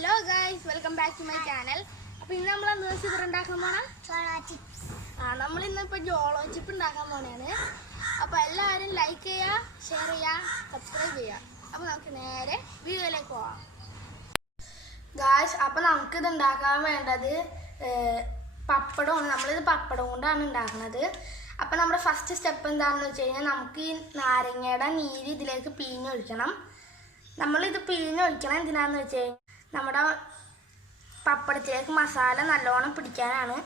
Hello guys, welcome back to my channel. അപ്പോൾ ഇന്ന് നമ്മൾ എന്താ സിദ്ര ഉണ്ടാക്കാൻ പോണ jolochip. നമ്മൾ ഇന്ന് ഇപ്പോൾ jolochip ഉണ്ടാക്കാൻ പോണേണ്. അപ്പോൾ എല്ലാവരും ലൈക്ക് ചെയ്യുക, ഷെയർ ചെയ്യുക, സബ്സ്ക്രൈബ് ചെയ്യുക. അപ്പോൾ നമുക്ക് നേരെ വീഡിയോയിലേക്ക് പോകാം. ഗായ്സ്, അപ്പോൾ നമുക്ക് ഇത് ഉണ്ടാക്കാൻ വേണ്ടത് പപ്പടമാണ്. നമ്മളിത് പപ്പടം കൊണ്ടാണ് ഉണ്ടാക്കുന്നത്. അപ്പോൾ നമ്മുടെ ഫസ്റ്റ് സ്റ്റെപ്പ് എന്താണെന്ന് വെച്ച് കഴിഞ്ഞാൽ നമുക്ക് ഈ നാരങ്ങയുടെ നീര് ഇതിലേക്ക് പിഴിഞ്ഞൊഴിക്കണം. നമ്മളിത് പിഴിഞ്ഞൊഴിക്കണം എന്തിനാണെന്ന് വെച്ച് കഴിഞ്ഞാൽ നമ്മുടെ പപ്പടത്തിലേക്ക് മസാല നല്ലോണം പിടിക്കാനാണ്.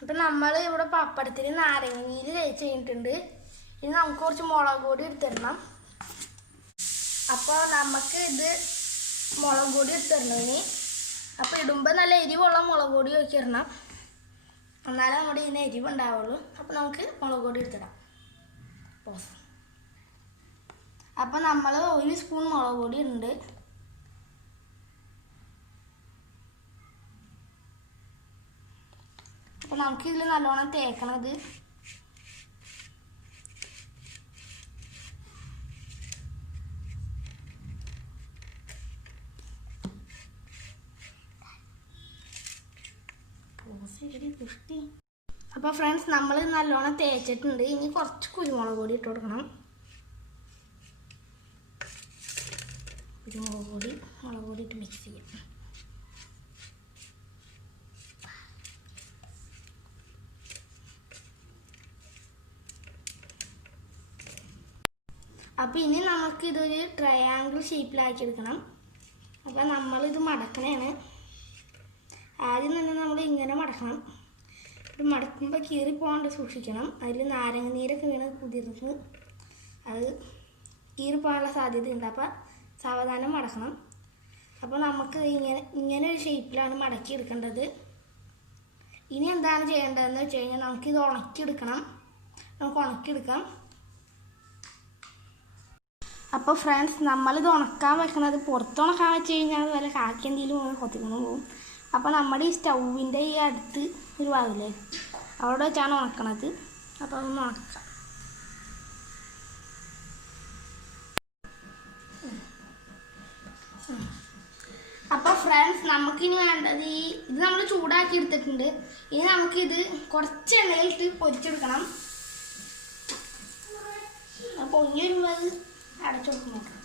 അപ്പം നമ്മൾ ഇവിടെ പപ്പടത്തിൽ നാരങ്ങ നീര് തേച്ച് കഴിഞ്ഞിട്ടുണ്ട്. ഇനി നമുക്ക് കുറച്ച് മുളക് പൊടി എടുത്തിടണം. അപ്പോൾ നമുക്ക് ഇത് മുളക് പൊടി എടുത്തിടണം ഇനി. അപ്പോൾ ഇടുമ്പോൾ നല്ല എരിവുള്ള മുളക് പൊടി വെച്ചിടണം, എന്നാലും നമ്മുടെ ഇതിന് എരിവ് ഉണ്ടാവുള്ളൂ. അപ്പോൾ നമുക്ക് മുളക് പൊടി എടുത്തിടാം. അപ്പോൾ നമ്മൾ 1 സ്പൂൺ മുളക് പൊടി ഉണ്ട്. അപ്പോൾ നമുക്കിതിൽ നല്ലോണം തേക്കണത്. അപ്പോൾ ഫ്രണ്ട്സ്, നമ്മൾ നല്ലോണം തേച്ചിട്ടുണ്ട്. ഇനി കുറച്ച് കുരുമുളക് പൊടി ഇട്ട് കൊടുക്കണം. കുരുമുളക് പൊടി, മുളക് പൊടി ഇട്ട് മിക്സ് ചെയ്യാം. അപ്പോൾ ഇനി നമുക്കിതൊരു ട്രയാങ്കിൾ ഷേപ്പിലാക്കി എടുക്കണം. അപ്പോൾ നമ്മളിത് മടക്കണേണ്. ആദ്യം തന്നെ നമ്മൾ ഇങ്ങനെ മടക്കണം. ഇത് മടക്കുമ്പോൾ കീറി പോകാണ്ട് സൂക്ഷിക്കണം. അതിൽ നാരങ്ങ നീരൊക്കെ വീണ് കുതിർന്ന് അത് കീറി പോകാനുള്ള സാധ്യതയുണ്ട്. അപ്പോൾ സാവധാനം മടക്കണം. അപ്പോൾ നമുക്ക് ഇങ്ങനെ ഒരു ഷേപ്പിലാണ് മടക്കിയെടുക്കേണ്ടത്. ഇനി എന്താണ് ചെയ്യേണ്ടതെന്ന് വെച്ച് കഴിഞ്ഞാൽ നമുക്കിത് ഉണക്കിയെടുക്കണം. നമുക്ക് ഉണക്കിയെടുക്കാം. അപ്പോൾ ഫ്രണ്ട്സ്, നമ്മളിത് ഉണക്കാൻ വെക്കുന്നത് പുറത്ത് ഉണക്കാൻ വെച്ച് കഴിഞ്ഞാൽ വല്ല കാക്കി എന്തെങ്കിലും കൊത്തിക്കൊണ്ട് പോകും. അപ്പോൾ നമ്മുടെ ഈ സ്റ്റൗവിൻ്റെ ഈ അടുത്ത് ഒരു ഭാഗമില്ലേ, അവിടെ വെച്ചാണ് ഉണക്കണത്. അപ്പോൾ അതൊന്ന് ഉണക്കാം. അപ്പോൾ ഫ്രണ്ട്സ്, നമുക്കിനി വേണ്ടത് ഇത് നമ്മൾ ചൂടാക്കി എടുത്തിട്ടുണ്ട്. ഇനി നമുക്കിത് കുറച്ച് എണ്ണയിലിട്ട് പൊരിച്ചെടുക്കണം. അപ്പോൾ പൊങ്ങി വരുമ്പോൾ അത് അടച്ചു കൊടുക്കണം.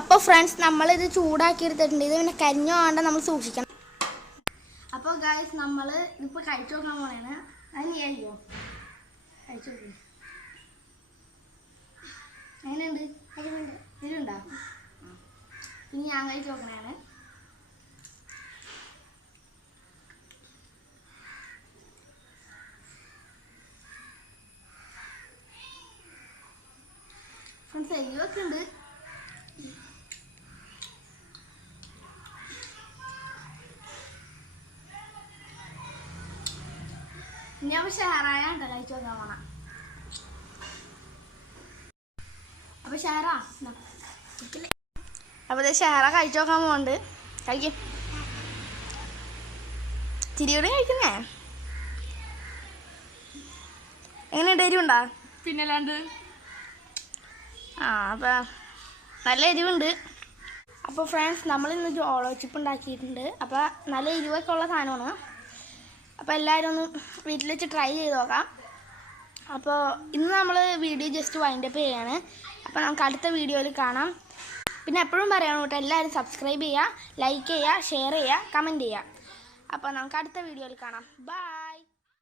അപ്പോൾ ഫ്രണ്ട്സ്, നമ്മളിത് ചൂടാക്കി എടുത്തിട്ടുണ്ട്. ഇത് പിന്നെ കരിഞ്ഞു പോകാണ്ട് നമ്മൾ സൂക്ഷിക്കണം. അപ്പോൾ ഗായ്സ്, നമ്മൾ ഇതിപ്പോൾ കഴിച്ചു നോക്കാൻ പോണേണ്. അത് നീ കഴിയോ? കഴിച്ചു നോക്കി എങ്ങനെയുണ്ട്? ഇതിലുണ്ടോ? ഇനി ഞാൻ കഴിച്ചു നോക്കണേണ്. ഫ്രണ്ട്സ്, എരിവൊക്കെ ഉണ്ട്. ഇനി അപ്പോൾ ഷെയറായ ഉണ്ടോ കഴിച്ചു നോക്കാൻ പോണം. അപ്പോൾ ഷെയറാ അപ്പോൾ ഇത് ഷെയറ കഴിച്ചു നോക്കാൻ പോകുന്നുണ്ട്. കഴിക്കും. തിരിയോടെ കഴിക്കുന്നേ. എങ്ങനെയുണ്ട്? എരിവുണ്ടോ? പിന്നെ അല്ലാണ്ട് അപ്പോൾ നല്ല എരിവുണ്ട്. അപ്പോൾ ഫ്രണ്ട്സ്, നമ്മളിന്ന് jolochip ഉണ്ടാക്കിയിട്ടുണ്ട്. അപ്പോൾ നല്ല എരിവൊക്കെ ഉള്ള സാധനമാണ്. അപ്പോൾ എല്ലാവരും ഒന്ന് വീട്ടിൽ വെച്ച് ട്രൈ ചെയ്ത് നോക്കാം. അപ്പോൾ ഇന്ന് നമ്മൾ വീഡിയോ ജസ്റ്റ് വൈൻഡപ്പ് ചെയ്യാണ്. അപ്പോൾ നമുക്ക് അടുത്ത വീഡിയോയിൽ കാണാം. പിന്നെ എപ്പോഴും പറയണം കേട്ടോ, എല്ലാവരും സബ്സ്ക്രൈബ് ചെയ്യുക, ലൈക്ക് ചെയ്യുക, ഷെയർ ചെയ്യുക, കമൻറ്റ് ചെയ്യുക. അപ്പോൾ നമുക്ക് അടുത്ത വീഡിയോയിൽ കാണാം. ബൈ.